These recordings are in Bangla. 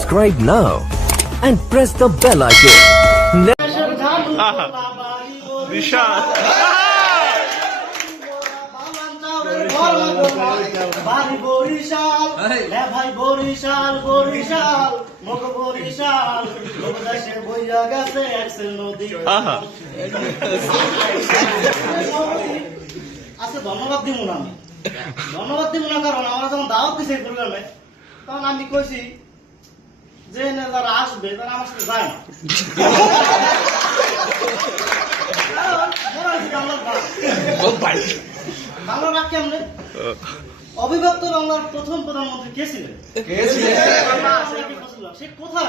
subscribe now and press the bell icon. বিশাল বাড়ি বরিশাল হ্যাঁ ভাই বরিশাল বরিশাল মুখ বরিশাল লোক দেশে বইয়া গেছে একসেল নদী আচ্ছা ধন্যবাদ দিব না আমি ধন্যবাদ দিব না কারণ আমরা যখন দাওয়াত দিছে এই প্রোগ্রামে তখন আমি কইছি যে না যারা আসবে তারা আমার সাথে যায়। বাংলার ভাগ কেমনে? অবিভক্ত বাংলার প্রথম প্রধানমন্ত্রী কে ছিলেন? সে কোথায়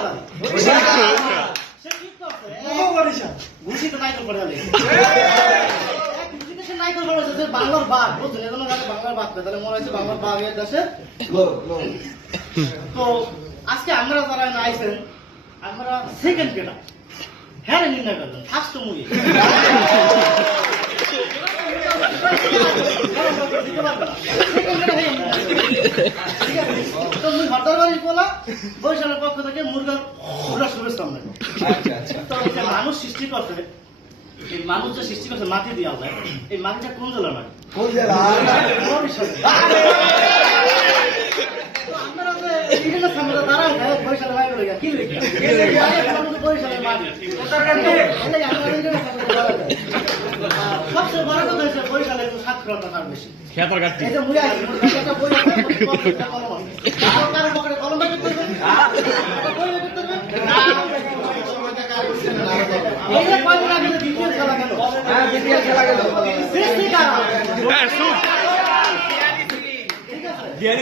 সে কি করছে? ঘুষিতে নাইকল করে আলে। এক ঘুষিতে সে নাইকল করে আলে, যে বাংলার বাঘ বুঝলেন বাংলার বাঘ তাহলে মনে হয়েছে বাংলার বাঘ এর দেশে তো আজকে আমরা যারা আইছেন আমরা সেকেন্ড কেটা হ্যাঁ নির্ণয় করবেন ফার্স্ট মুভি বৈশালের পক্ষ থেকে মুরগার শুভেচ্ছা মানুষ সৃষ্টি করছে এই মানুষ যে সৃষ্টি করছে মাটি দিয়ে আল্লাহ এই মাটিটা কোন জেলার মাটি? সবচেয়ে বড় কথা হচ্ছে বরিশালে সাক্ষরতা হার বেশি। এই যে মুই আইছি, একটা বই আছে, কলম আর কারও পকেটে কলম বের করতে হবে? একটা বই বের করতে হবে? এই যে কয়দিন আগে যে BPL খেলা গেল। সৃষ্টি কারা? হ্যাঁ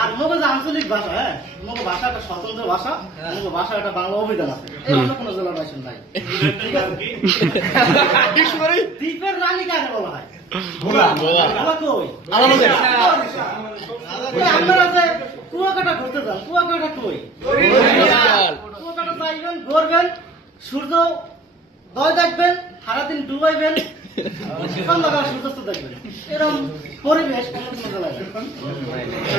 আর যে আঞ্চলিক ভাষা হ্যাঁ? মগ ভাষা একটা স্বতন্ত্র ভাষা মগ ভাষা একটা বাংলা অভিধান আছে। এই অন্য কোনো জেলার ভাষণ নাই। ঠিক আছে? দ্বীপের রানী কাকে বলা হয়? আপনারা যে কুয়াকাটা ঘুরতে যান কুয়াকাটা কই? কুয়াকাটা যাইবেন ঘুরবেন সূর্য দয় দেখবেন সারাদিন ডুবাইবেন এরকম পরিবেশ অন্য কোনো জায়গায় নেই।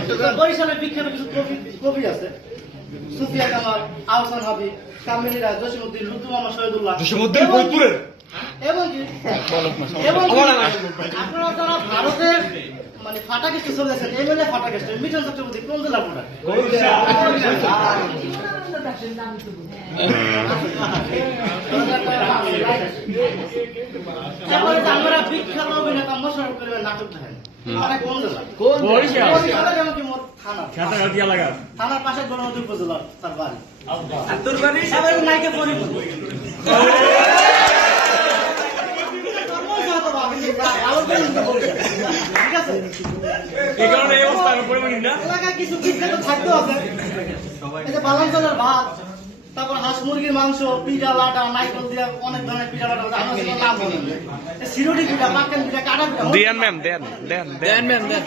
তো বরিশালের বিখ্যাত কিছু কবি কবি আছে। সুফিয়া কামাল আহসান হাবিব কামিনী রায় জসিমুদ্দিন লুতু মামা শহীদুল্লাহ। জসীমউদ্দিন এবং ফরিদপুরের। আপনারা যারা ভারতের মানে ফাটা কেস্টে চলেছেন এমএলএ ফাটা কেস্টে মিঠন চক্রবর্তী কোন যে আমরা বিখ্যাত অভিনেতা মোশাররফ করিমের নাটক দেখেন মানে কোন জেলা বরিশাল। বরিশালে যেমন কি মোর থানা থানার পাশে গণমতি কারণে এই অবস্থা আমি পরিবহন ঠিক এলাকায় কিছু বিখ্যাত খাদ্য আছে। এই যে বালাঞ্চলের ভাত তারপর হাঁস মুরগির মাংস পিঠা লাটা নাইকল দিয়ে অনেক ধরনের পিঠা লাটা আছে। আমার সেটা নাম বলেন সিরুটি পিঠা পাক্কান পিঠা কাটা পিঠা। দেন ম্যাম দেন দেন দেন। ম্যাম এই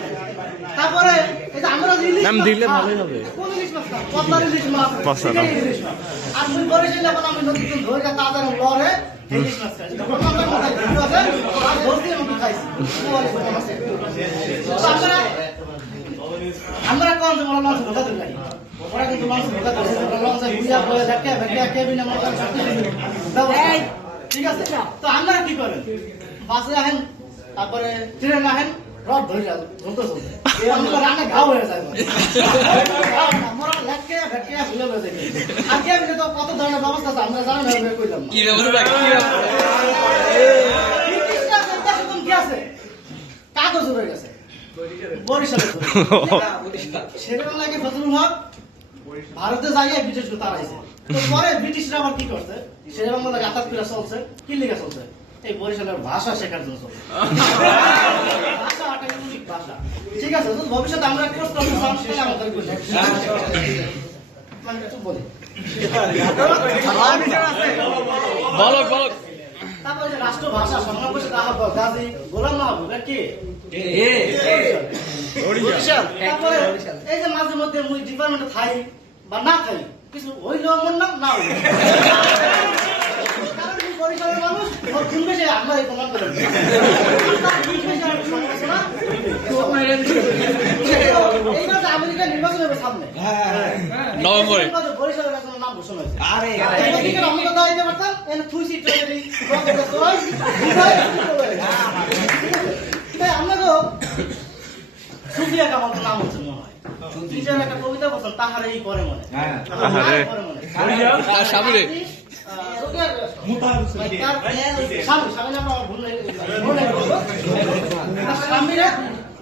যে আমরা যে ইলিশ নাম দিলে ভালোই হবে। কোন ইলিশ মাছ? পদ্মার ইলিশ মাছ পদ্মার। ইলিশ মাছ। আর মুই বরিশাল যখন আমি নদীতে ধরে তাদের লড়ে ইলিশ মাছ খাই যখন আমার আছে, আর ধরতে আমি খাইছি আমরা আমরা কোন সময় মাছ ওরা কিন্তু মাছ ব্যবস্থা। ঠিক আছে তো আপনারা কি করেন বাসে আহেন তারপরে ট্রেন আহেন রথ ধরে যান চলতে চলতে এই আমরা রানে ঘাও হয়ে যায় আমরা লেখকে ভেটকে ভুলে হয়ে যায় আজকে আমি তো কত ধরনের ব্যবস্থা আছে আমরা জানেন না কইলাম কি ব্যবস্থা কি ব্রিটিশরা কি আছে কাগজ উড়ে গেছে বরিশালে সেখানে লাগে ফজলুল হক ভারতে যাইয়া ব্রিটিশকে তাড়াইছে। পরে ব্রিটিশরা আবার কি করছে? বাংলা আঘাত চলছে। কি লিখে চলছে? এই বরিশালের ভাষা শেখার জন্য চলছে। ভাষা ঠিক আছে তো ভবিষ্যতে আমরা কোর্স আমাদের মানে বলি। তারপরে যে রাষ্ট্রভাষা সংগ্রাম পরিষদ আহ্বায়ক গাজী গোলাম মাহবুব এর তারপরে এই যে মাঝে মধ্যে মুই ডিপার্টমেন্টে থাই বা না থাই কিছু আমার নাম? না কারণ মানুষ আমরা এই প্রমাণ এইবার যে আমেরিকা নির্বাচন হবে সামনে নভেম্বরে। তো সুফিয়া কামাল নাম হচ্ছে মনে হয় যেন একটা কবিতা বলছেন তাহারে এই করে মনে তাহারে করে মনে তার সামনে স্বামী আমার ভুল হয়ে গেছে।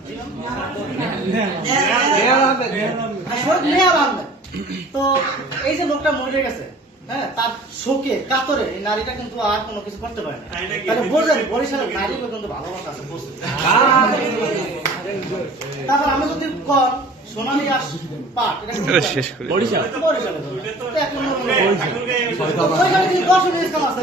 হয়ে গেছে। তার স্বামীরা শহীদ নেয়ার আহমেদ। তো এই যে লোকটা মরে গেছে হ্যাঁ তার শোকে কাতরে এই নারীটা কিন্তু আর কোনো কিছু করতে পারে না তাহলে বোঝেন বরিশালের নারী কিন্তু ভালোবাসা আছে তারপর আমি যদি কর সোনালী আর পাট শেষ করি। বরিশাল বরিশালে তো এক নম্বর বরিশাল দর্শনীয় স্থান আছে